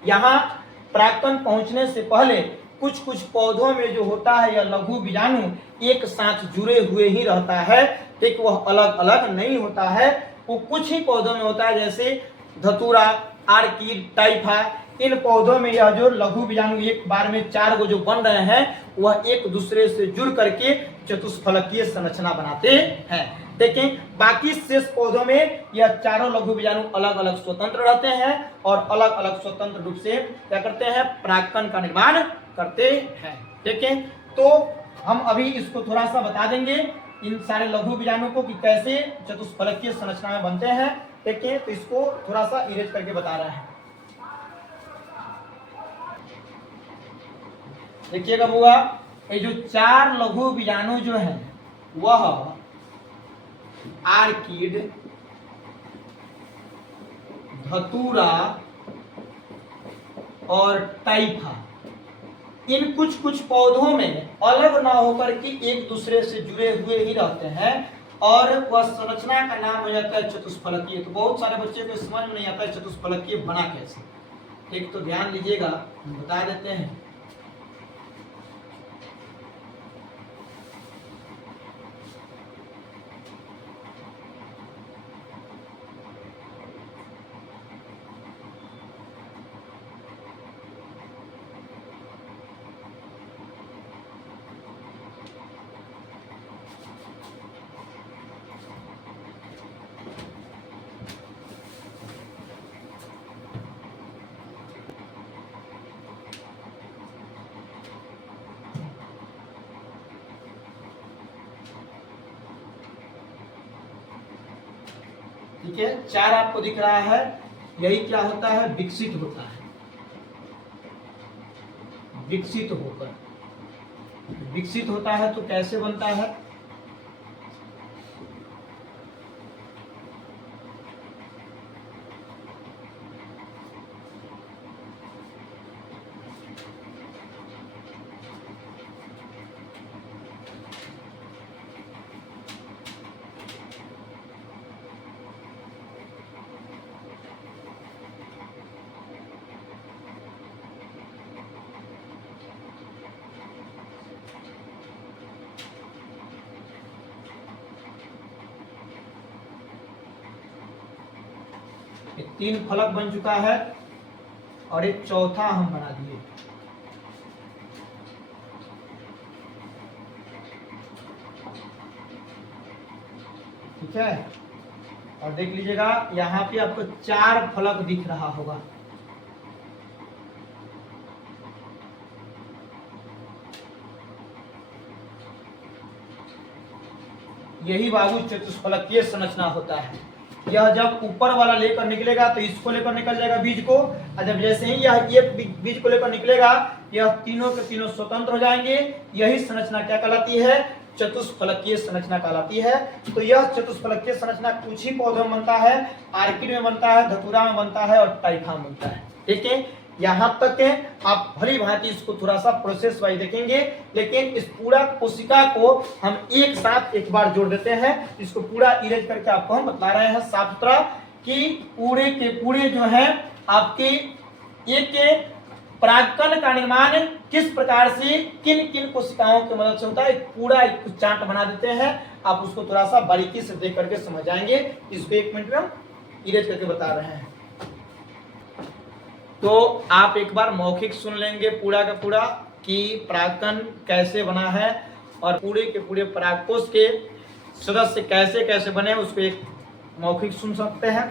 यहाँ परागकण पहुंचने से पहले कुछ कुछ पौधों में जो होता है यह लघु बीजाणु एक साथ जुड़े हुए ही रहता है। ठीक, वह अलग अलग नहीं होता है। वो कुछ ही पौधों में होता है, जैसे धतूरा, आर्किड, टाइफा। इन पौधों में यह जो लघु बीजाणु एक बार में 4 गो जो बन रहे हैं, वह एक दूसरे से जुड़ करके चतुष्फलकीय संरचना बनाते हैं। देखें, बाकी शेष पौधों में यह चारों लघु बीजाणु अलग अलग स्वतंत्र रहते हैं और अलग अलग स्वतंत्र रूप से क्या करते हैं? परागकण का निर्माण करते हैं। देखें, तो हम अभी इसको थोड़ा सा बता देंगे, इन सारे लघु बीजाणु को कि कैसे चतुष्फलकीय संरचना में बनते हैं। देखें, तो इसको थोड़ा सा इरेज करके बता रहे हैं। देखिएगा बुआ, ये जो 4 लघु बीजाणु जो है वह आर्किड, धतूरा और टाइफा, इन कुछ कुछ पौधों में अलग ना होकर के एक दूसरे से जुड़े हुए ही रहते हैं और वह संरचना का नाम हो जाता है चतुष्फलकीय। तो बहुत सारे बच्चे को समझ में नहीं आता है चतुष्फलकीय बना कैसे। एक तो ध्यान लीजिएगा, हम बता देते हैं। ठीक है, 4 आपको दिख रहा है, यही क्या होता है? विकसित होता है। विकसित होकर, विकसित होता है तो कैसे बनता है? ये 3 फलक बन चुका है और एक चौथा हम बना दिए। ठीक है, और देख लीजिएगा यहाँ पे आपको 4 फलक दिख रहा होगा। यही बाबू चतुष्फलकीय संरचना होता है। यह जब ऊपर वाला लेकर निकलेगा तो इसको लेकर निकल जाएगा बीज को, और जब जैसे ही यह ये बीज को लेकर निकलेगा यह तीनों के तीनों स्वतंत्र हो जाएंगे। यही संरचना क्या कहलाती है? चतुष्फलकीय संरचना कहलाती है। तो यह चतुष्फलकीय संरचना कुछ ही पौधों में बनता है, आर्किड में बनता है, धतूरा में बनता है और टाइफा में बनता है। ठीक है, यहाँ तक है। आप भली भांति इसको थोड़ा सा प्रोसेस वाइज देखेंगे, लेकिन इस पूरा कोशिका को हम एक साथ एक बार जोड़ देते हैं। इसको पूरा इरेज करके आपको हम बता रहे हैं साफ सुथरा कि पूरे के पूरे जो है आपके एक परागकण का निर्माण किस प्रकार से किन किन कोशिकाओं की मदद से होता है। पूरा एक चार्ट बना देते हैं, आप उसको थोड़ा सा बारीकी से देख करके समझ जाएंगे। इसको 1 मिनट में हम इरेज करके बता रहे हैं। तो आप एक बार मौखिक सुन लेंगे पूरा का पूरा कि परागकण कैसे बना है और पूरे के पूरे परागकोश के सदस्य कैसे कैसे बने, उसको एक मौखिक सुन सकते हैं।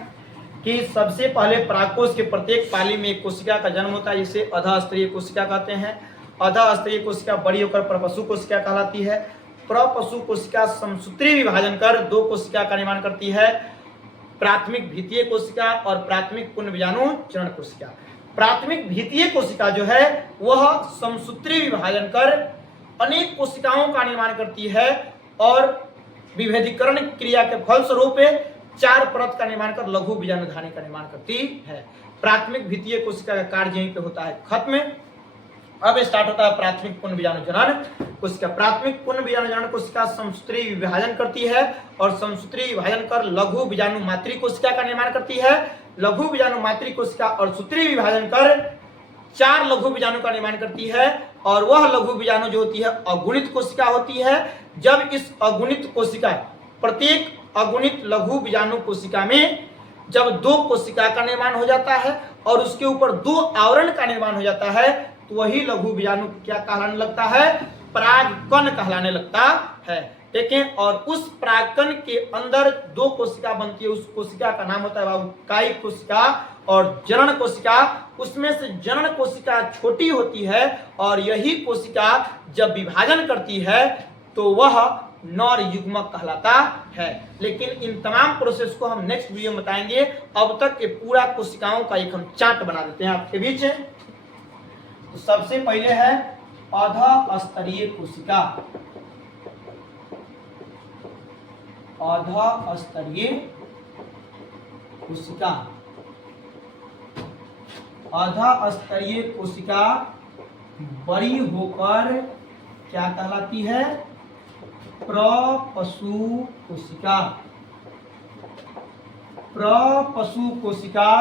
कि सबसे पहले परागकोश के प्रत्येक पाली में एक कोशिका का जन्म होता है, जिसे अधःस्तरीय कोशिका कहते हैं। अधःस्तरीय कोशिका बड़ी होकर प्रपशु कोशिका कहलाती है। प्रपशु कोशिका समसूत्री विभाजन कर 2 कोशिका का निर्माण करती है, प्राथमिक भीतीय कोशिका और प्राथमिक पुण्य बीजाणु चरण कोशिका। प्राथमिक भीतीय कोशिका जो है वह समसूत्री विभाजन कर अनेक कोशिकाओं का निर्माण करती है और विभेदीकरण क्रिया के फलस्वरूप 4 परत का निर्माण कर लघु बीजाणुधानी का निर्माण करती है। प्राथमिक भीतीय कोशिका का कार्य यहीं पे होता है खत्म। अब स्टार्ट होता है प्राथमिक पुण्य बीजाणु जनन कोशिका। प्राथमिक पुण्य बीजाणु जनन कोशिका समसूत्री विभाजन करती है और समसूत्री विभाजन कर लघु बीजाणु मातृ कोशिका का निर्माण करती है। लघु बीजाणु मातृ कोशिका और सूत्री विभाजन कर 4 लघु बीजाणु का निर्माण करती है और वह लघु बीजाणु जो होती है अगुणित कोशिका होती है। जब इस अगुणित कोशिका प्रत्येक अगुणित लघु बीजाणु कोशिका में जब 2 कोशिका का निर्माण हो जाता है और उसके ऊपर 2 आवरण का निर्माण हो जाता है तो वही लघु बीजाणु क्या कहलाने लगता है? परागकण कहलाने लगता है। देखें, और उस परागकण के अंदर 2 कोशिका बनती है। उस कोशिका का नाम होता है बाबू कायिक कोशिका और जनन कोशिका। उसमें से जनन कोशिका छोटी होती है और यही कोशिका जब विभाजन करती है तो वह नर युग्मक कहलाता है। लेकिन इन तमाम प्रोसेस को हम नेक्स्ट वीडियो में बताएंगे। अब तक ये पूरा कोशिकाओं का एक हम चार्ट बना देते हैं आपके बीच। तो सबसे पहले है अधःस्तरीय कोशिका। अधःस्तरीय कोशिका। अधःस्तरीय कोशिका बड़ी होकर क्या कहलाती है? प्रपशु कोशिका। प्रपशु कोशिका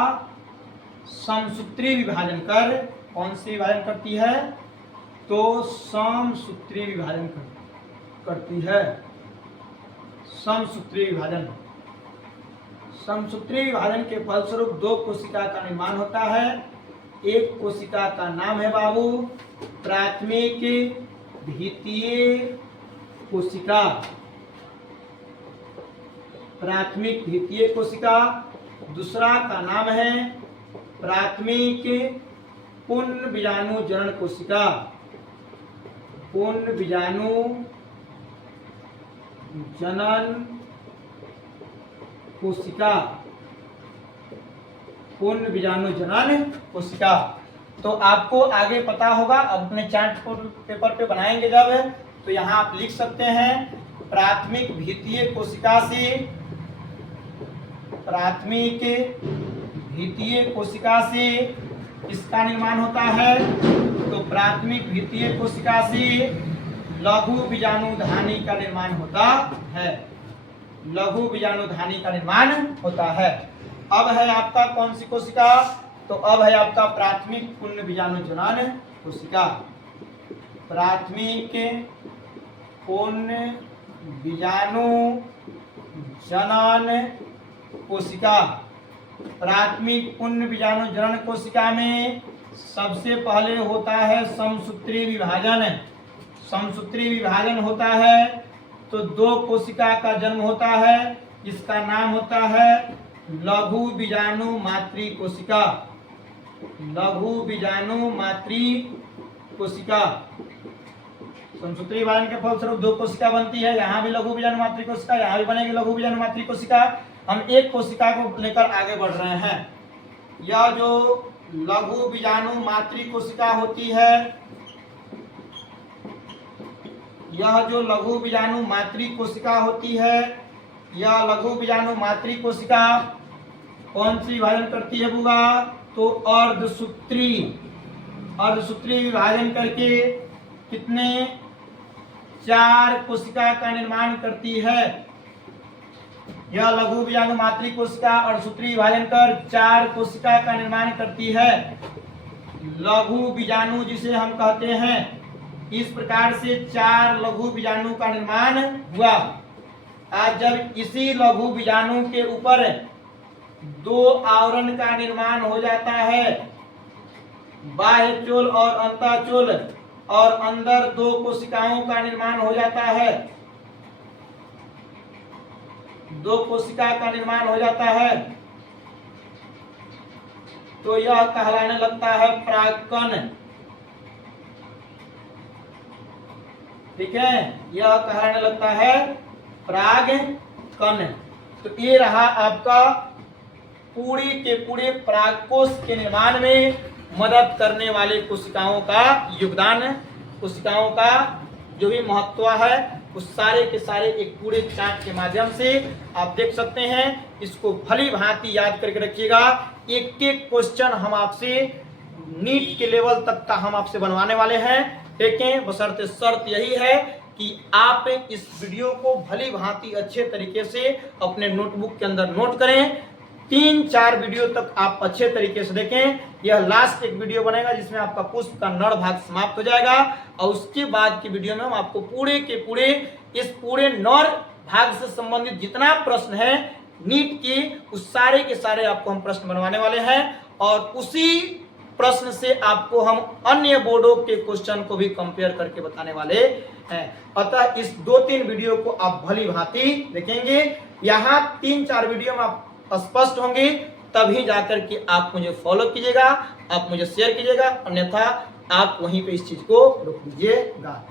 समसूत्री विभाजन कर कौन से विभाजन करती है? तो समसूत्री विभाजन करती है। समसूत्री विभाजन। समसूत्री विभाजन के फलस्वरूप 2 कोशिका का निर्माण होता है। एक कोशिका का नाम है बाबू प्राथमिक भीतीय कोशिका। प्राथमिक भीतीय कोशिका। दूसरा का नाम है प्राथमिक पुण्य बीजाणु जनन कोशिका। पुण्य बीजाणु जनन कोशिका। पुण्य बीजाणु जनन कोशिका। तो आपको आगे पता होगा, अपने चार्ट पेपर पे बनाएंगे जब तो यहाँ आप लिख सकते हैं प्राथमिक भीतीय कोशिका से, प्राथमिक भीतीय कोशिका से इसका निर्माण होता है। तो प्राथमिक भीतीय कोशिका से लघु बीजाणुधानी का निर्माण होता है। लघु बीजाणुधानी का निर्माण होता है। अब है आपका कौन सी कोशिका? तो अब है आपका प्राथमिक पुण्य बीजाणु जनन कोशिका। प्राथमिक पुण्य बीजाणु जनन कोशिका। प्राथमिक पुण्य बीजाणु जनन कोशिका में सबसे पहले होता है समसूत्री विभाजन। समसूत्री विभाजन होता है तो दो कोशिका का जन्म होता है, जिसका नाम होता है लघु बीजाणु मातृ कोशिका। लघु बीजाणु मातृ कोशिका। समसूत्री विभाजन के फलस्वरूप दो कोशिका बनती है, यहाँ भी लघु बीजाणु मातृ कोशिका, यहाँ भी बनेगी लघु बीजाणु मातृ कोशिका। हम एक कोशिका को लेकर आगे बढ़ रहे हैं। यह जो लघु बीजाणु मातृ कोशिका होती है, यह जो लघु बीजाणु मातृ कोशिका होती है, यह लघु बीजाणु मातृ कोशिका कौन सी विभाजन करती है बुआ? तो अर्धसूत्री। अर्धसूत्री विभाजन करके कितने? 4 कोशिका का निर्माण करती है। यह लघु बीजाणु मातृ कोशिका अर्धसूत्री विभाजन कर 4 कोशिका का निर्माण करती है। लघु बीजाणु जिसे हम कहते हैं, इस प्रकार से 4 लघु बीजाणु का निर्माण हुआ। आज जब इसी लघु बीजाणु के ऊपर 2 आवरण का निर्माण हो जाता है, बाह्य चोल और अंतःचोल, और अंदर 2 कोशिकाओं का निर्माण हो जाता है, 2 कोशिका का निर्माण हो जाता है, तो यह कहलाने लगता है परागकण। ठीक है, यह कहलाने लगता है परागकण। तो ये रहा आपका पूरी के पूरे परागकोश के निर्माण में मदद करने वाले कोशिकाओं का योगदान, कोशिकाओं का जो भी महत्व है, उस सारे के सारे एक पूरे चार्ट के माध्यम से आप देख सकते हैं। इसको भली भांति याद करके रखिएगा। एक एक क्वेश्चन हम आपसे नीट के लेवल तक का हम आपसे बनवाने वाले हैं। देखें, बशर्ते शर्त यही है कि आप इस वीडियो को भली भांति अच्छे तरीके से अपने नोटबुक के अंदर नोट करें। 3-4 वीडियो तक आप अच्छे तरीके से देखें। यह लास्ट एक वीडियो बनेगा जिसमें आपका पुष्प का नर भाग समाप्त हो जाएगा, और उसके बाद की वीडियो में हम आपको पूरे के पूरे इस पूरे नर भाग से संबंधित जितना प्रश्न है नीट के, उस सारे के सारे आपको हम प्रश्न बनवाने वाले हैं, और उसी प्रश्न से आपको हम अन्य बोर्डों के क्वेश्चन को भी कंपेयर करके बताने वाले हैं। अतः इस 2-3 वीडियो को आप भली भांति देखेंगे। यहाँ 3-4 वीडियो में आप स्पष्ट होंगे, तभी जाकर के आप मुझे फॉलो कीजिएगा, आप मुझे शेयर कीजिएगा, अन्यथा आप वहीं पे इस चीज को रोक दीजिएगा।